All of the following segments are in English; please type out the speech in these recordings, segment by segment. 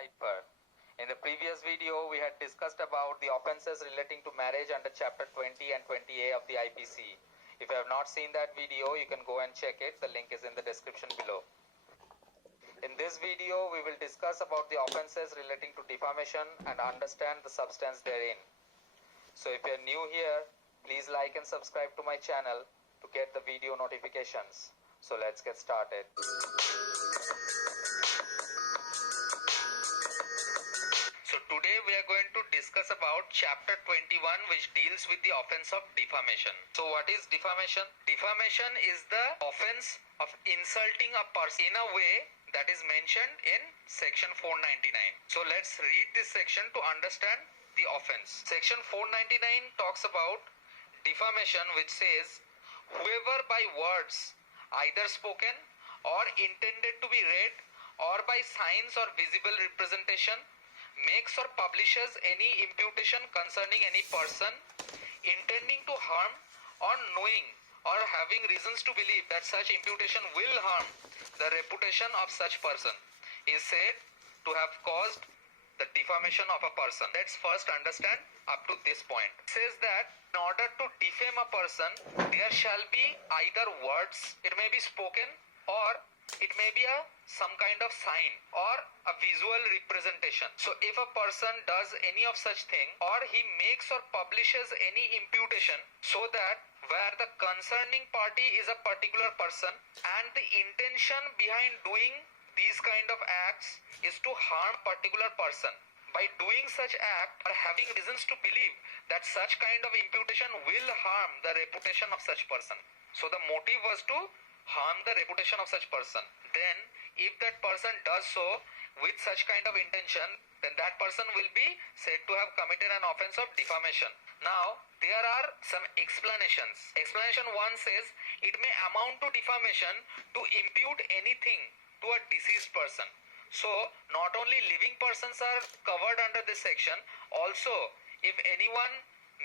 Hyper. In the previous video, we had discussed about the offences relating to marriage under Chapter 20 and 20A of the IPC. If you have not seen that video, you can go and check it. The link is in the description below. In this video, we will discuss about the offences relating to defamation and understand the substance therein. So if you are new here, please like and subscribe to my channel to get the video notifications. So let's get started. So today we are going to discuss about chapter 21, which deals with the offense of defamation. So what is defamation? Defamation is the offense of insulting a person in a way that is mentioned in section 499. So let's read this section to understand the offense. Section 499 talks about defamation, which says, whoever by words either spoken or intended to be read or by signs or visible representation makes or publishes any imputation concerning any person intending to harm or knowing or having reasons to believe that such imputation will harm the reputation of such person is said to have caused the defamation of a person. Let's first understand up to this point. It says that in order to defame a person, there shall be either words, it may be spoken, or it may be some kind of sign or a visual representation. So if a person does any of such thing, or he makes or publishes any imputation, so that where the concerning party is a particular person and the intention behind doing these kind of acts is to harm particular person, by doing such act or having reasons to believe that such kind of imputation will harm the reputation of such person. So the motive was to harm the reputation of such person. Then if that person does so with such kind of intention, then that person will be said to have committed an offense of defamation. Now there are some explanations. Explanation 1 says it may amount to defamation to impute anything to a deceased person. So not only living persons are covered under this section, also if anyone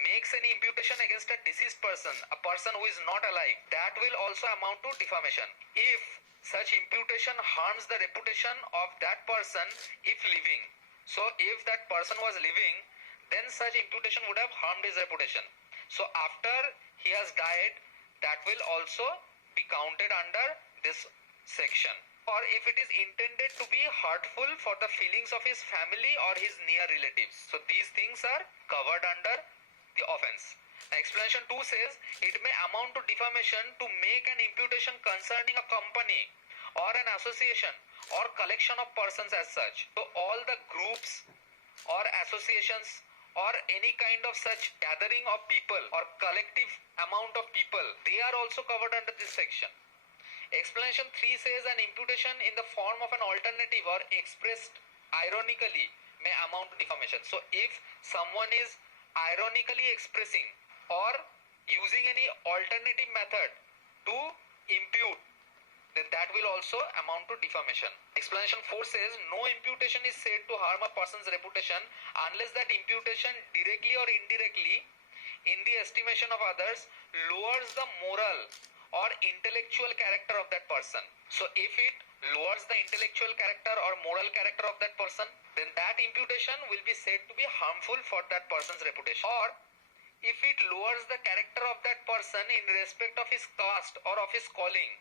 makes any imputation against a deceased person, a person who is not alive, that will also amount to defamation if such imputation harms the reputation of that person if living. So if that person was living, then such imputation would have harmed his reputation. So after he has died, that will also be counted under this section. Or if it is intended to be hurtful for the feelings of his family or his near relatives. So these things are covered under the offense. Explanation 2 says it may amount to defamation to make an imputation concerning a company or an association or collection of persons as such. So all the groups or associations or any kind of such gathering of people or collective amount of people, they are also covered under this section. Explanation 3 says an imputation in the form of an alternative or expressed ironically may amount to defamation. So if someone is ironically expressing or using any alternative method to impute, then that will also amount to defamation. Explanation 4 says no imputation is said to harm a person's reputation unless that imputation directly or indirectly in the estimation of others lowers the moral or intellectual character of that person. So if it lowers the intellectual character or moral character of that person, then that imputation will be said to be harmful for that person's reputation. Or if it lowers the character of that person in respect of his caste or of his calling,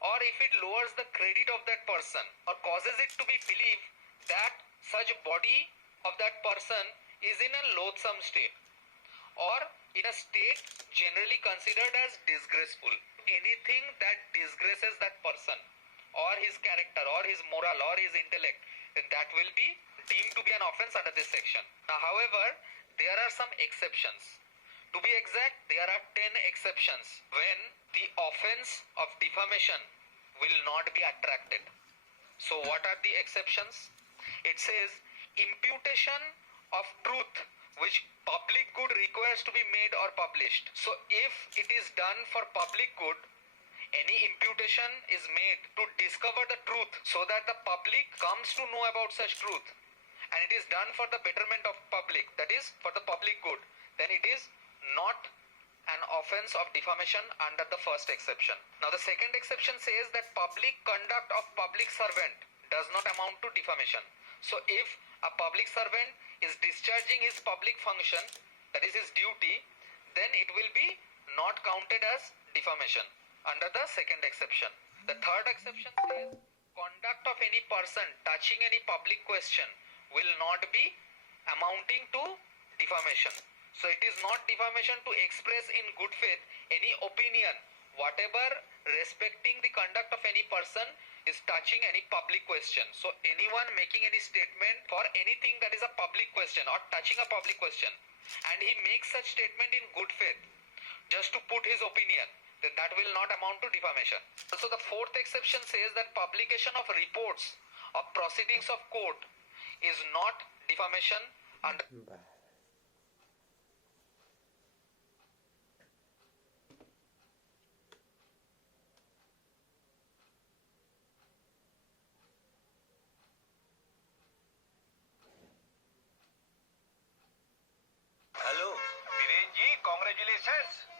or if it lowers the credit of that person or causes it to be believed that such body of that person is in a loathsome state or in a state generally considered as disgraceful. Anything that disgraces that person or his character or his moral or his intellect, then that will be deemed to be an offense under this section. Now however, there are some exceptions. To be exact, there are 10 exceptions when the offense of defamation will not be attracted. So what are the exceptions? It says imputation of truth which public good requires to be made or published. So if it is done for public good, any imputation is made to discover the truth so that the public comes to know about such truth, and it is done for the betterment of public, that is for the public good, then it is not an offense of defamation under the first exception. Now the second exception says that public conduct of public servant does not amount to defamation. So if a public servant is discharging his public function, that is his duty, then it will be not counted as defamation under the second exception. The third exception says conduct of any person touching any public question will not be amounting to defamation. So it is not defamation to express in good faith any opinion whatever respecting the conduct of any person is touching any public question. So anyone making any statement for anything that is a public question or touching a public question, and he makes such statement in good faith just to put his opinion, then that will not amount to defamation. So the fourth exception says that publication of reports of proceedings of court is not defamation under hello Viren ji, congratulations.